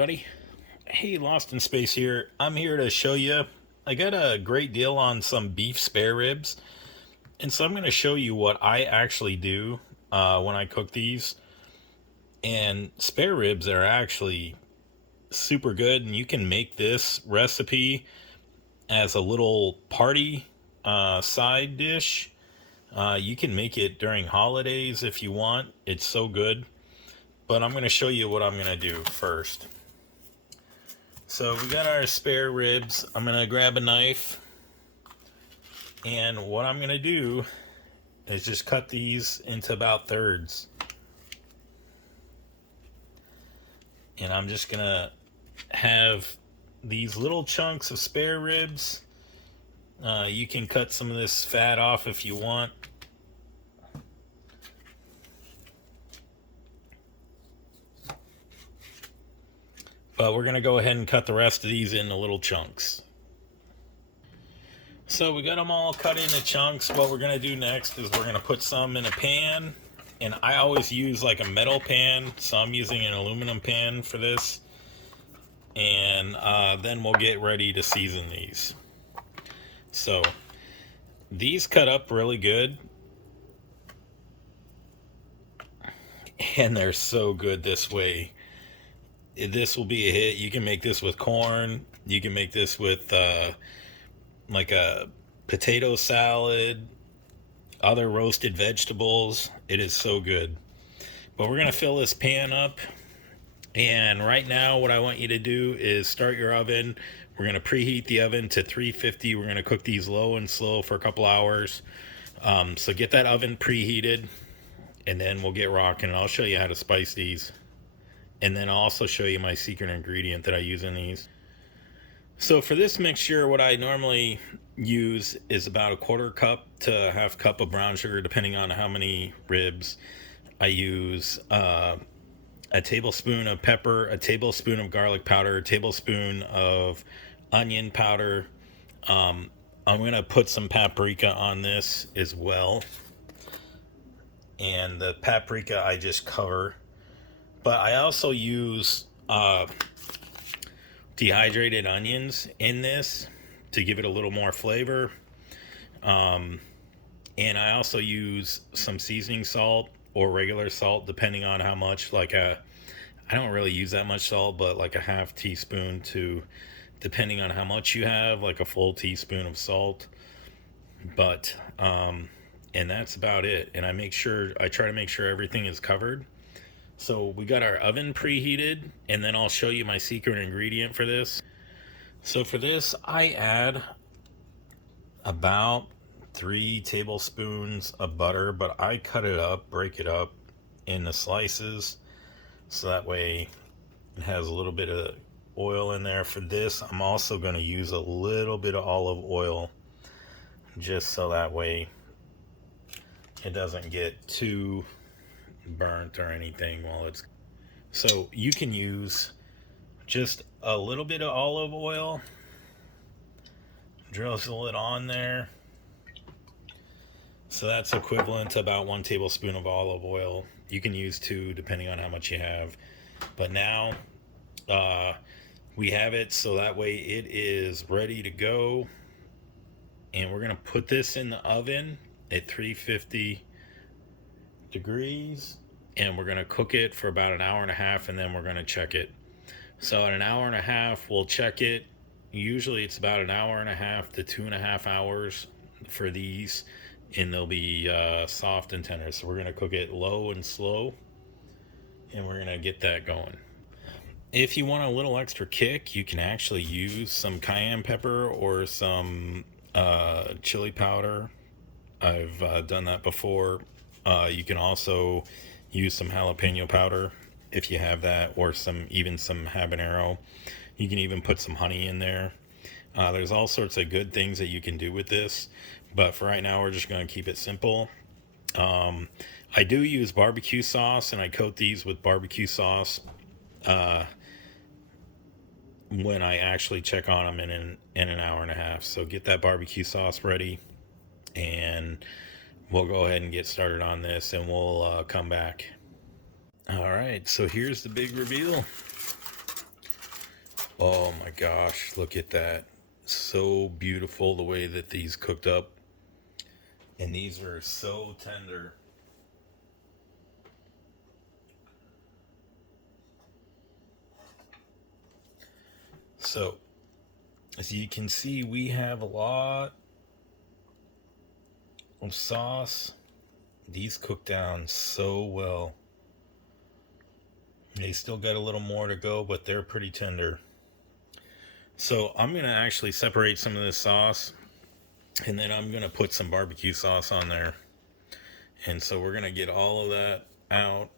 everybody. Hey, Lost in Space here. I'm here to show you. I got a great deal on some beef spare ribs, and so I'm going to show you what I actually do when I cook these. And spare ribs are actually super good, and you can make this recipe as a little party side dish. You can make it during holidays if you want. It's so good. But I'm going to show you what I'm going to do first. So we got our spare ribs. I'm going to grab a knife. And what I'm going to do is just cut these into about thirds. And I'm just going to have these little chunks of spare ribs. You can cut some of this fat off if you want. But we're going to go ahead and cut the rest of these into little chunks. So we got them all cut into chunks. What we're going to do next is we're going to put some in a pan. And I always use like a metal pan, so I'm using an aluminum pan for this. And then we'll get ready to season these. So these cut up really good. And they're so good this way. This will be a hit. You can make this with corn. You can make this with like a potato salad, other roasted vegetables. It is so good. But we're going to fill this pan up. And right now what I want you to do is start your oven. We're going to preheat the oven to 350. We're going to cook these low and slow for a couple hours. So get that oven preheated, and then we'll get rocking. And I'll show you how to spice these. And then I'll also show you my secret ingredient that I use in these. So for this mixture, what I normally use is about a quarter cup to a half cup of brown sugar, depending on how many ribs. I use a tablespoon of pepper, a tablespoon of garlic powder, a tablespoon of onion powder. I'm going to put some paprika on this as well. And the paprika I just cover. But I also use dehydrated onions in this to give it a little more flavor. And I also use some seasoning salt or regular salt, depending on how much. I don't really use that much salt, but like a half teaspoon to, depending on how much you have, like a full teaspoon of salt. But, and that's about it. And I try to make sure everything is covered. So we got our oven preheated, and then I'll show you my secret ingredient for this. So for this, I add about 3 tablespoons of butter, but I cut it up, break it up into slices, so that way it has a little bit of oil in there. For this, I'm also going to use a little bit of olive oil, just so that way it doesn't get too burnt or anything while it's. So you can use just a little bit of olive oil, drizzle it on there. So that's equivalent to about 1 tablespoon of olive oil. You can use 2 depending on how much you have. But now we have it, so that way it is ready to go. And we're going to put this in the oven at 350 degrees, and we're going to cook it for about an hour and a half, and then we're going to check it. So in an hour and a half we'll check it. Usually it's about an hour and a half to 2.5 hours for these, and they'll be soft and tender. So we're going to cook it low and slow, and we're going to get that going. If you want a little extra kick, you can actually use some cayenne pepper or some chili powder. I've done that before. You can also use some jalapeno powder if you have that, or even some habanero. You can even put some honey in there. There's all sorts of good things that you can do with this, but for right now we're just going to keep it simple. I do use barbecue sauce, and I coat these with barbecue sauce when I actually check on them in an hour and a half. So get that barbecue sauce ready, and we'll go ahead and get started on this, and we'll come back. All right, so here's the big reveal. Oh my gosh, look at that. So beautiful the way that these cooked up. And these are so tender. So, as you can see, we have a lot of sauce. These cook down so well. They still got a little more to go, but they're pretty tender. So I'm going to actually separate some of this sauce, and then I'm going to put some barbecue sauce on there. And so we're going to get all of that out,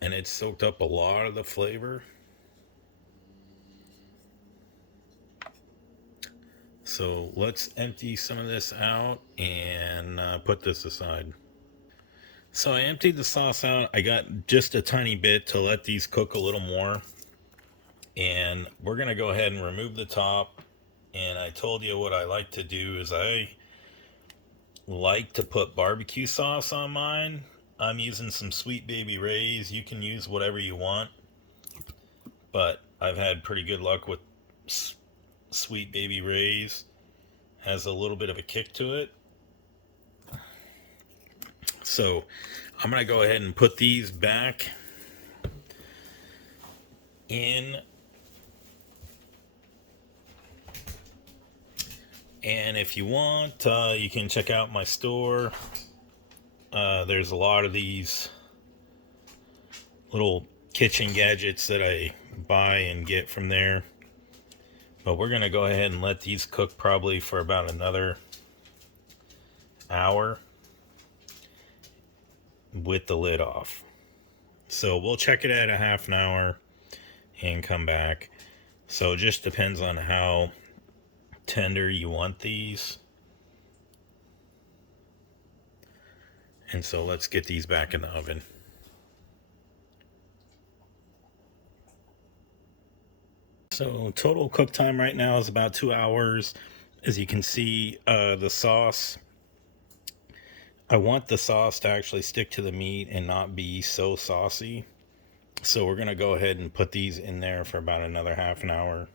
and it's soaked up a lot of the flavor. So let's empty some of this out and put this aside. So I emptied the sauce out. I got just a tiny bit to let these cook a little more. And we're going to go ahead and remove the top. And I told you what I like to do is I like to put barbecue sauce on mine. I'm using some Sweet Baby Ray's. You can use whatever you want, but I've had pretty good luck with Sweet Baby Ray's. Has a little bit of a kick to it. So I'm going to go ahead and put these back in. And if you want, you can check out my store. There's a lot of these little kitchen gadgets that I buy and get from there. But we're going to go ahead and let these cook probably for about another hour with the lid off. So we'll check it at a half an hour and come back. So it just depends on how tender you want these. And so let's get these back in the oven. So total cook time right now is about 2 hours. As you can see, the sauce, I want the sauce to actually stick to the meat and not be so saucy. So we're going to go ahead and put these in there for about another half an hour.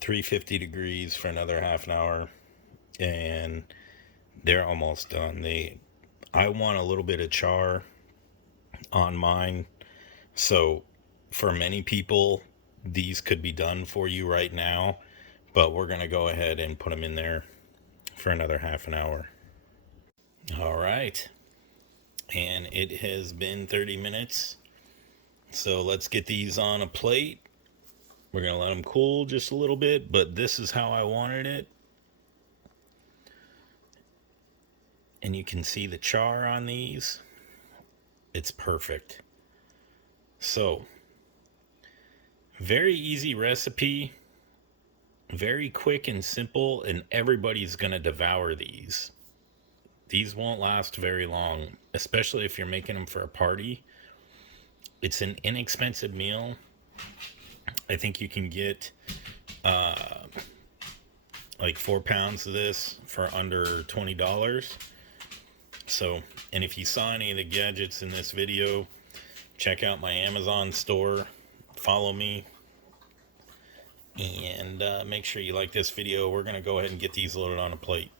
350 degrees for another half an hour. And they're almost done. I want a little bit of char on mine. So for many people, these could be done for you right now, but we're going to go ahead and put them in there for another half an hour. All right. And it has been 30 minutes. So let's get these on a plate. We're going to let them cool just a little bit, but this is how I wanted it. And you can see the char on these. It's perfect. So, very easy recipe, very quick and simple, and everybody's going to devour these. These won't last very long, especially if you're making them for a party. It's an inexpensive meal. I think you can get like 4 pounds of this for under $20. So, and if you saw any of the gadgets in this video, check out my Amazon store, follow me, and make sure you like this video. We're going to go ahead and get these loaded on a plate.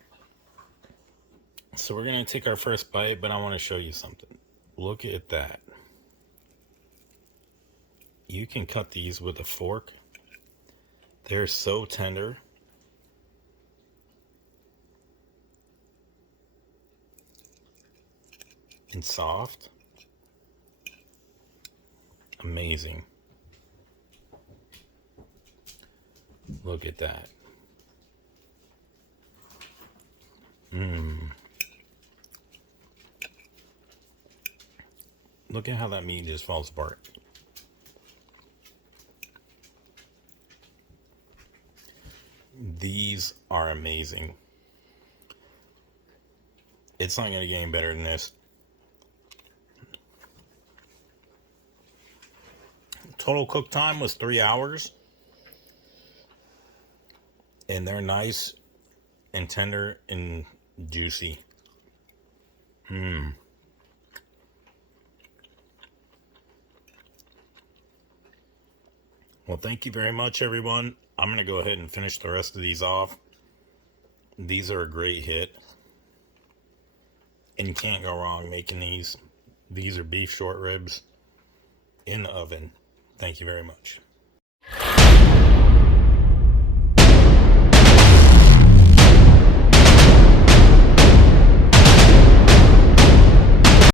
So we're going to take our first bite, but I want to show you something. Look at that. You can cut these with a fork. They're so tender. And soft. Amazing. Look at that. Look at how that meat just falls apart. These are amazing. It's not going to get any better than this. Total cook time was 3 hours. And they're nice and tender and juicy. Well, thank you very much, everyone. I'm going to go ahead and finish the rest of these off. These are a great hit. And you can't go wrong making these. These are beef short ribs in the oven. Thank you very much.